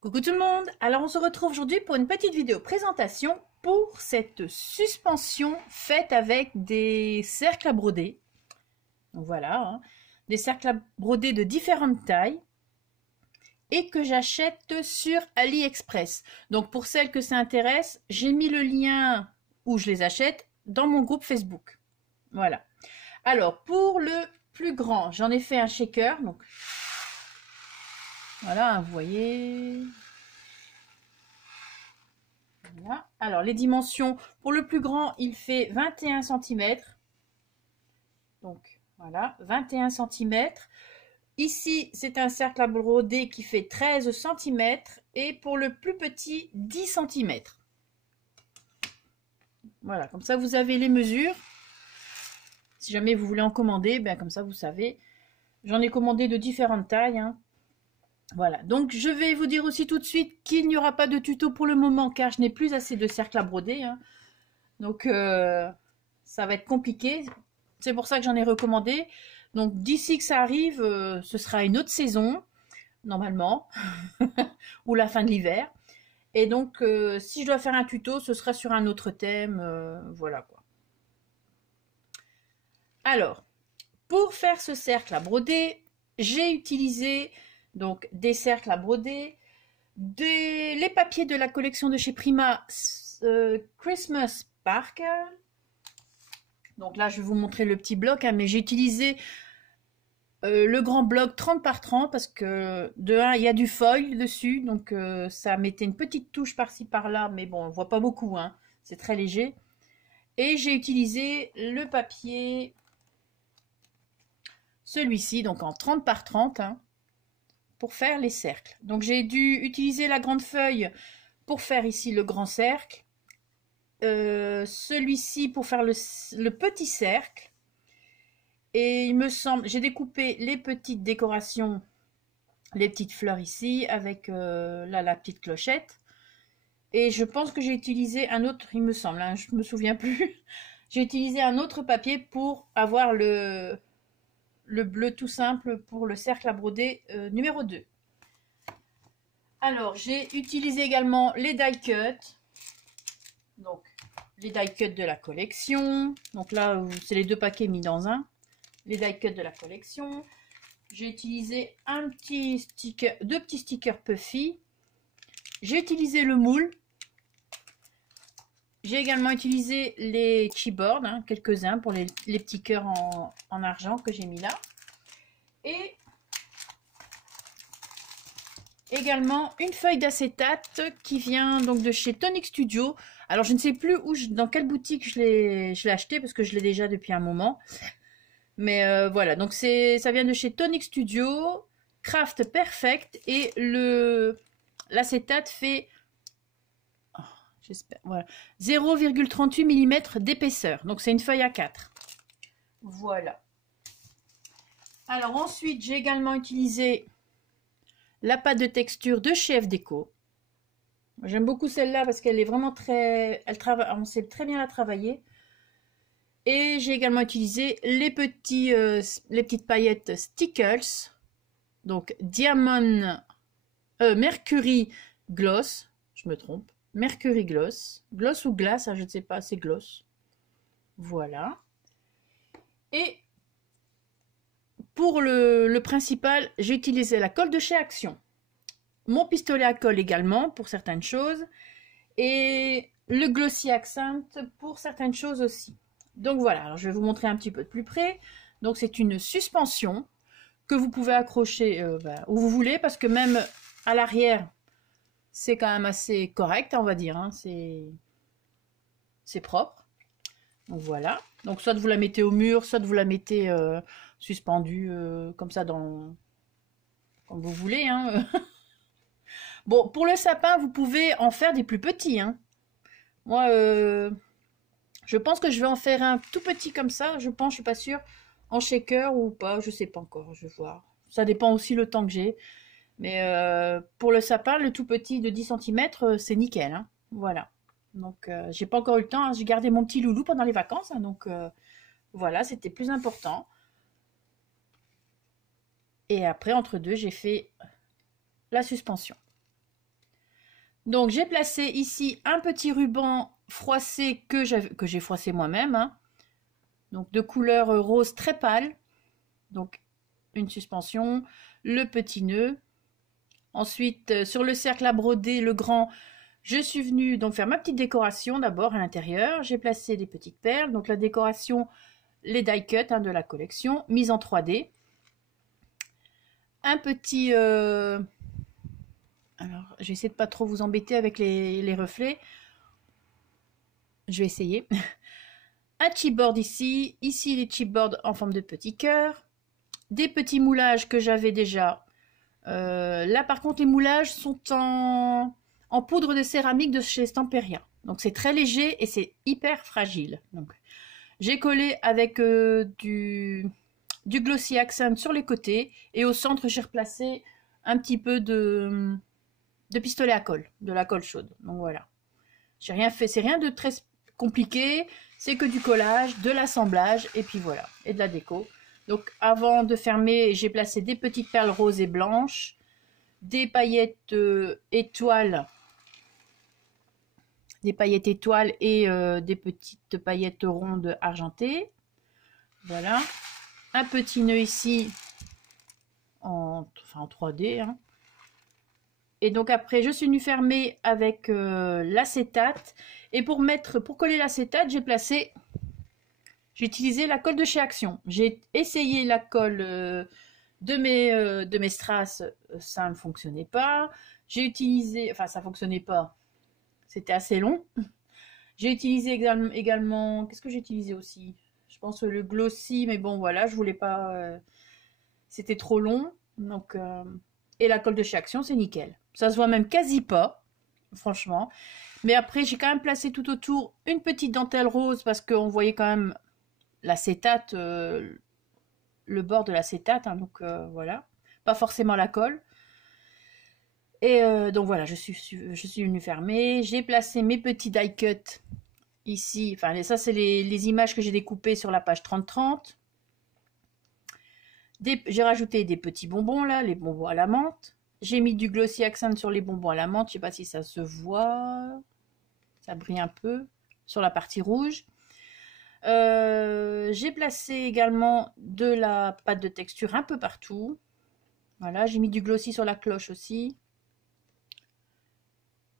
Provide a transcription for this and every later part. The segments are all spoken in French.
Coucou tout le monde. Alors on se retrouve aujourd'hui pour une petite vidéo présentation pour cette suspension faite avec des cercles à broder. Donc voilà, hein, des cercles à broder de différentes tailles et que j'achète sur AliExpress. Donc pour celles que ça intéresse, j'ai mis le lien où je les achète dans mon groupe Facebook. Voilà. Alors pour le plus grand, j'en ai fait un shaker. Donc voilà, vous voyez. Voilà. Alors, les dimensions, pour le plus grand, il fait 21 cm. Donc, voilà, 21 cm. Ici, c'est un cercle à broder qui fait 13 cm. Et pour le plus petit, 10 cm. Voilà, comme ça, vous avez les mesures. Si jamais vous voulez en commander, ben, comme ça, vous savez. J'en ai commandé de différentes tailles, hein. Voilà, donc je vais vous dire aussi tout de suite qu'il n'y aura pas de tuto pour le moment, car je n'ai plus assez de cercles à broder, hein. Donc, ça va être compliqué. C'est pour ça que j'en ai recommandé. Donc, d'ici que ça arrive, ce sera une autre saison, normalement, ou la fin de l'hiver. Et donc, si je dois faire un tuto, ce sera sur un autre thème. Voilà quoi. Alors, pour faire ce cercle à broder, j'ai utilisé donc des cercles à broder, les papiers de la collection de chez Prima, Christmas Sparkle. Donc là, je vais vous montrer le petit bloc, hein, mais j'ai utilisé le grand bloc 30 par 30 parce que de 1, il y a du foil dessus, donc ça mettait une petite touche par-ci par-là, mais bon, on voit pas beaucoup, hein, c'est très léger. Et j'ai utilisé le papier, celui-ci, donc en 30 par 30, hein, pour faire les cercles. Donc j'ai dû utiliser la grande feuille pour faire ici le grand cercle, celui-ci pour faire le petit cercle. Et il me semble, j'ai découpé les petites décorations, les petites fleurs ici, avec là la petite clochette. Et je pense que j'ai utilisé un autre, il me semble, hein, je me souviens plus. J'ai utilisé un autre papier pour avoir le bleu tout simple pour le cercle à broder numéro 2. Alors, j'ai utilisé également les die cuts. Donc, les die cuts de la collection. Donc là, c'est les deux paquets mis dans un. Les die cuts de la collection. J'ai utilisé un petit sticker, deux petits stickers Puffy. J'ai utilisé le moule. J'ai également utilisé les chipboards, hein, quelques-uns pour les petits cœurs en argent que j'ai mis là. Et également une feuille d'acétate qui vient donc de chez Tonic Studio. Alors je ne sais plus dans quelle boutique je l'ai acheté parce que je l'ai déjà depuis un moment. Mais voilà, donc ça vient de chez Tonic Studio, Craft Perfect, et l'acétate fait, oh, j'espère, voilà, 0,38 mm d'épaisseur. Donc c'est une feuille A4. Voilà. Alors ensuite, j'ai également utilisé la pâte de texture de chez F Déco. J'aime beaucoup celle-là parce qu'elle est vraiment on sait très bien la travailler. Et j'ai également utilisé les petites paillettes Stickles, donc Diamond, Mercury Gloss, je me trompe, Mercury Gloss, Gloss ou glace, hein, je ne sais pas, c'est Gloss. Voilà. Et pour le principal, j'ai utilisé la colle de chez Action. Mon pistolet à colle également pour certaines choses. Et le Glossy Accent pour certaines choses aussi. Donc voilà, alors je vais vous montrer un petit peu de plus près. Donc c'est une suspension que vous pouvez accrocher où vous voulez, parce que même à l'arrière, c'est quand même assez correct, on va dire, hein. C'est propre. Donc voilà. Donc soit vous la mettez au mur, soit vous la mettez suspendue comme ça comme vous voulez, hein. Bon, pour le sapin, vous pouvez en faire des plus petits, hein. Moi, je pense que je vais en faire un tout petit comme ça. Je pense, je suis pas sûre, en shaker ou pas. Je sais pas encore. Je vais voir. Ça dépend aussi le temps que j'ai. Mais pour le sapin, le tout petit de 10 cm, c'est nickel, hein. Voilà. Donc, j'ai pas encore eu le temps, hein. J'ai gardé mon petit loulou pendant les vacances, hein. Donc, voilà, c'était plus important. Et après, entre deux, j'ai fait la suspension. Donc j'ai placé ici un petit ruban froissé que j'ai froissé moi-même, hein. Donc de couleur rose très pâle. Donc une suspension, le petit nœud. Ensuite sur le cercle à broder, le grand, je suis venue donc faire ma petite décoration d'abord à l'intérieur. J'ai placé des petites perles. Donc la décoration, les die cut hein, de la collection, mise en 3D. Un petit... Alors, je vais essayer de pas trop vous embêter avec les reflets. Je vais essayer. Un chipboard ici. Ici, les chipboards en forme de petit cœur. Des petits moulages que j'avais déjà. Là, par contre, les moulages sont en poudre de céramique de chez Stamperia. Donc, c'est très léger et c'est hyper fragile. Donc, j'ai collé avec du glossy accent sur les côtés. Et au centre, j'ai replacé un petit peu de pistolet à colle, de la colle chaude. Donc, voilà. J'ai rien fait. C'est rien de très compliqué. C'est que du collage, de l'assemblage et puis voilà. Et de la déco. Donc avant de fermer, j'ai placé des petites perles roses et blanches, des paillettes étoiles, et des petites paillettes rondes argentées. Voilà. Un petit nœud ici en 3D. Hein. Et donc après, je suis venue fermer avec l'acétate. Et pour coller l'acétate, j'ai utilisé la colle de chez Action. J'ai essayé la colle de mes strass, ça ne fonctionnait pas. J'ai utilisé, enfin ça ne fonctionnait pas, c'était assez long. J'ai utilisé également, qu'est-ce que j'ai utilisé aussi? Je pense le glossy, mais bon voilà, je voulais pas, c'était trop long. Donc, et la colle de chez Action, c'est nickel. Ça se voit même quasi pas, franchement. Mais après, j'ai quand même placé tout autour une petite dentelle rose parce qu'on voyait quand même l'acétate, le bord de l'acétate, hein, donc voilà, pas forcément la colle. Et donc voilà, je suis venue fermer. J'ai placé mes petits die cut ici. Enfin, ça, c'est les images que j'ai découpées sur la page 30-30. J'ai rajouté des petits bonbons là, les bonbons à la menthe. J'ai mis du glossy accent sur les bonbons à la menthe. Je sais pas si ça se voit. Ça brille un peu sur la partie rouge. J'ai placé également de la pâte de texture un peu partout. Voilà, j'ai mis du glossy sur la cloche aussi.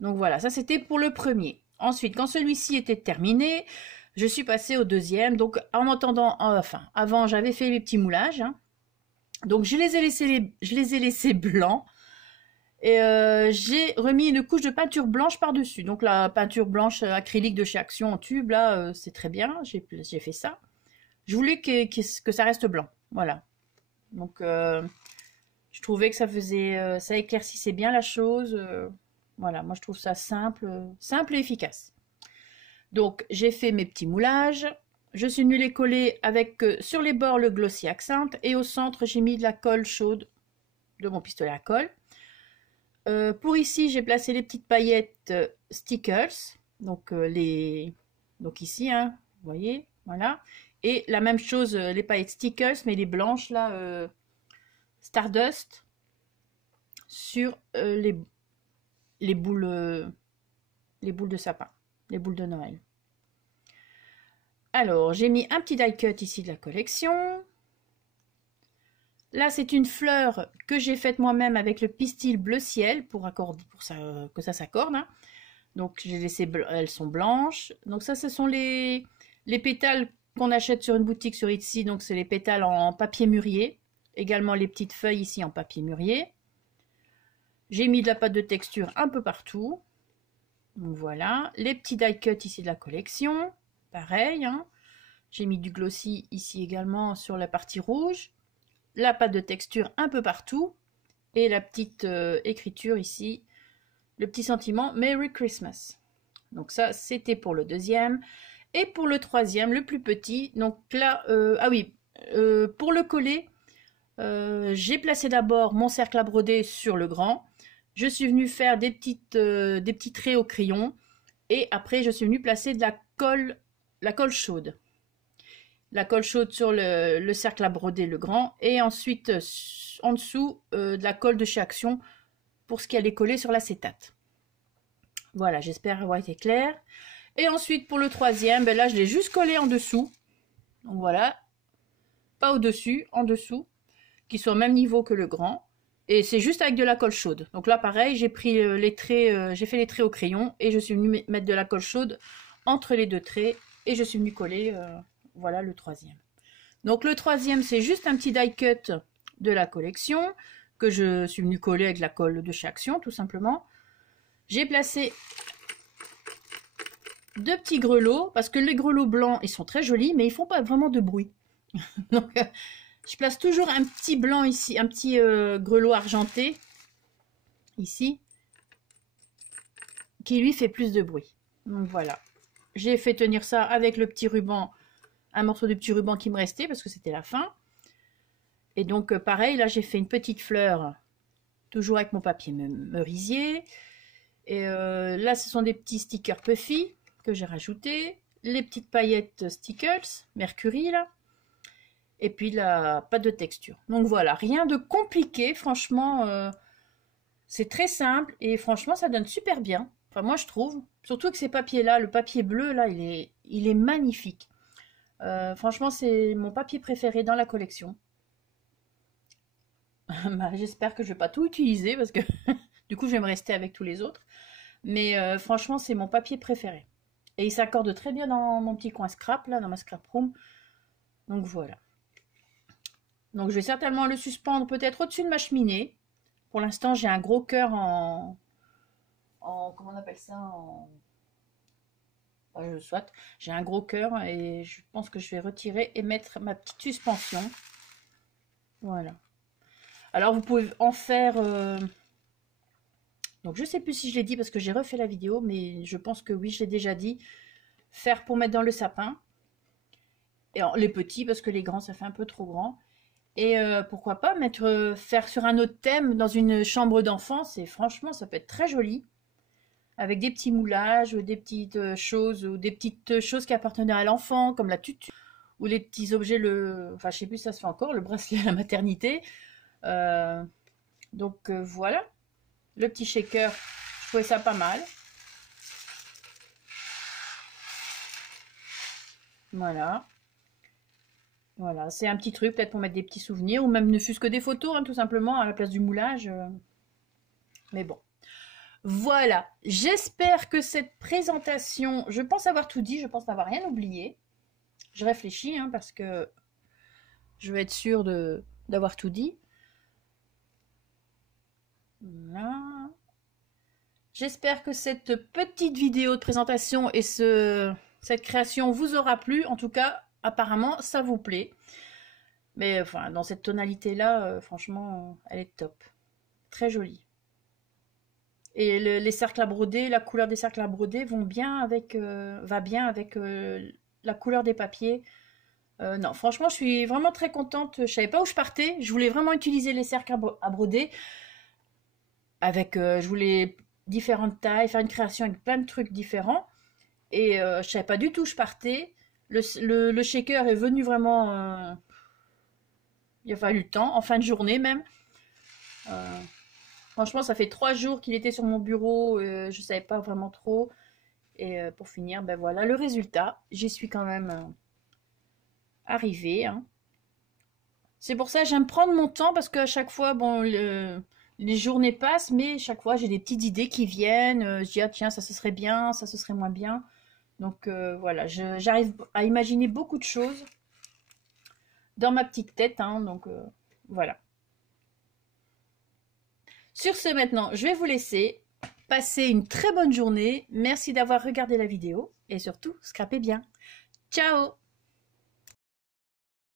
Donc voilà, ça c'était pour le premier. Ensuite, quand celui-ci était terminé, je suis passée au deuxième. Donc en attendant, enfin, avant j'avais fait les petits moulages. Hein. Donc je les ai laissés blancs. Et j'ai remis une couche de peinture blanche par-dessus. Donc la peinture blanche acrylique de chez Action en tube, là, c'est très bien. J'ai fait ça. Je voulais que ça reste blanc. Voilà. Donc je trouvais que ça éclaircissait bien la chose. Voilà, moi je trouve ça simple et efficace. Donc j'ai fait mes petits moulages. Je suis venue les coller avec sur les bords le glossy accent. Et au centre, j'ai mis de la colle chaude de mon pistolet à colle. Pour ici, j'ai placé les petites paillettes stickers, donc donc ici, hein, vous voyez, voilà. Et la même chose, les paillettes stickers, mais les blanches là, Stardust, sur les boules de sapin, les boules de Noël. Alors, j'ai mis un petit die cut ici de la collection. Là, c'est une fleur que j'ai faite moi-même avec le pistil bleu ciel pour que ça s'accorde. Hein. Donc, j'ai laissé, elles sont blanches. Donc ça, ce sont les pétales qu'on achète sur une boutique sur Etsy. Donc, c'est les pétales en papier mûrier. Également, les petites feuilles ici en papier mûrier. J'ai mis de la pâte de texture un peu partout. Donc, voilà. Les petits die cut ici de la collection. Pareil. Hein. J'ai mis du glossy ici également sur la partie rouge. La pâte de texture un peu partout et la petite écriture ici, le petit sentiment Merry Christmas. Donc ça, c'était pour le deuxième. Et pour le troisième, le plus petit, donc là, ah oui, pour le coller, j'ai placé d'abord mon cercle à broder sur le grand. Je suis venue faire des petits traits au crayon et après, je suis venue placer de la colle chaude. La colle chaude sur le cercle à broder, le grand, et ensuite en dessous de la colle de chez Action pour ce qui allait coller sur l'acétate. Voilà, j'espère avoir été clair. Et ensuite, pour le troisième, ben là, je l'ai juste collé en dessous. Donc voilà, pas au-dessus, en dessous, qui soit au même niveau que le grand. Et c'est juste avec de la colle chaude. Donc là, pareil, j'ai pris les traits, j'ai fait les traits au crayon et je suis venue mettre de la colle chaude entre les deux traits et je suis venue coller, voilà le troisième. Donc le troisième, c'est juste un petit die cut de la collection que je suis venue coller avec la colle de chez Action, tout simplement. J'ai placé deux petits grelots parce que les grelots blancs, ils sont très jolis, mais ils font pas vraiment de bruit. Donc je place toujours un petit blanc ici, un petit grelot argenté ici, qui lui fait plus de bruit. Donc voilà, j'ai fait tenir ça avec le petit ruban, un morceau de petit ruban qui me restait parce que c'était la fin. Et donc pareil, là j'ai fait une petite fleur, toujours avec mon papier merisier. Et là ce sont des petits stickers Puffy que j'ai rajoutés, les petites paillettes Stickles, Mercury là. Et puis la pâte de texture. Donc voilà, rien de compliqué, franchement, c'est très simple et franchement ça donne super bien. Enfin moi je trouve, surtout que ces papiers là, le papier bleu là, il est magnifique. Franchement c'est mon papier préféré dans la collection. Bah, j'espère que je vais pas tout utiliser parce que du coup je vais me rester avec tous les autres. Mais franchement c'est mon papier préféré. Et il s'accorde très bien dans mon petit coin scrap là, dans ma scrap room. Donc voilà. Donc je vais certainement le suspendre peut-être au-dessus de ma cheminée. Pour l'instant, j'ai un gros cœur comment on appelle ça soit. J'ai un gros cœur et je pense que je vais retirer et mettre ma petite suspension. Voilà. Alors vous pouvez en faire... Donc je sais plus si je l'ai dit parce que j'ai refait la vidéo, mais je pense que oui, je l'ai déjà dit. Faire pour mettre dans le sapin. Et les petits parce que les grands, ça fait un peu trop grand. Et pourquoi pas faire sur un autre thème dans une chambre d'enfant, c'est franchement, ça peut être très joli. Avec des petits moulages, ou des petites choses qui appartenaient à l'enfant, comme la tutu, ou les petits objets, enfin je sais plus si ça se fait encore, le bracelet à la maternité. Donc voilà, le petit shaker, je trouvais ça pas mal. Voilà. Voilà, c'est un petit truc peut-être pour mettre des petits souvenirs, ou même ne fût-ce que des photos, hein, tout simplement, à la place du moulage. Mais bon. Voilà, j'espère que cette présentation, je pense avoir tout dit, je pense n'avoir rien oublié. Je réfléchis, hein, parce que je veux être sûre d'avoir tout dit. Voilà. J'espère que cette petite vidéo de présentation et cette création vous aura plu. En tout cas, apparemment, ça vous plaît. Mais enfin, dans cette tonalité-là, franchement, elle est top. Très jolie. Et les cercles à broder, la couleur des cercles à broder va bien avec la couleur des papiers. Non, franchement, je suis vraiment très contente. Je savais pas où je partais. Je voulais vraiment utiliser les cercles à broder. Je voulais différentes tailles, faire une création avec plein de trucs différents. Et je savais pas du tout où je partais. Le shaker est venu vraiment... il a fallu le temps, en fin de journée même. Franchement, ça fait 3 jours qu'il était sur mon bureau. Je savais pas vraiment trop. Et pour finir, ben voilà le résultat. J'y suis quand même arrivée. Hein. C'est pour ça que j'aime prendre mon temps parce qu'à chaque fois, bon, les journées passent, mais chaque fois j'ai des petites idées qui viennent. Je dis, ah tiens, ça ce serait bien, ça ce serait moins bien. Donc voilà, j'arrive à imaginer beaucoup de choses dans ma petite tête. Hein, donc voilà. Sur ce, maintenant, je vais vous laisser. Passez une très bonne journée. Merci d'avoir regardé la vidéo. Et surtout, scrapez bien. Ciao!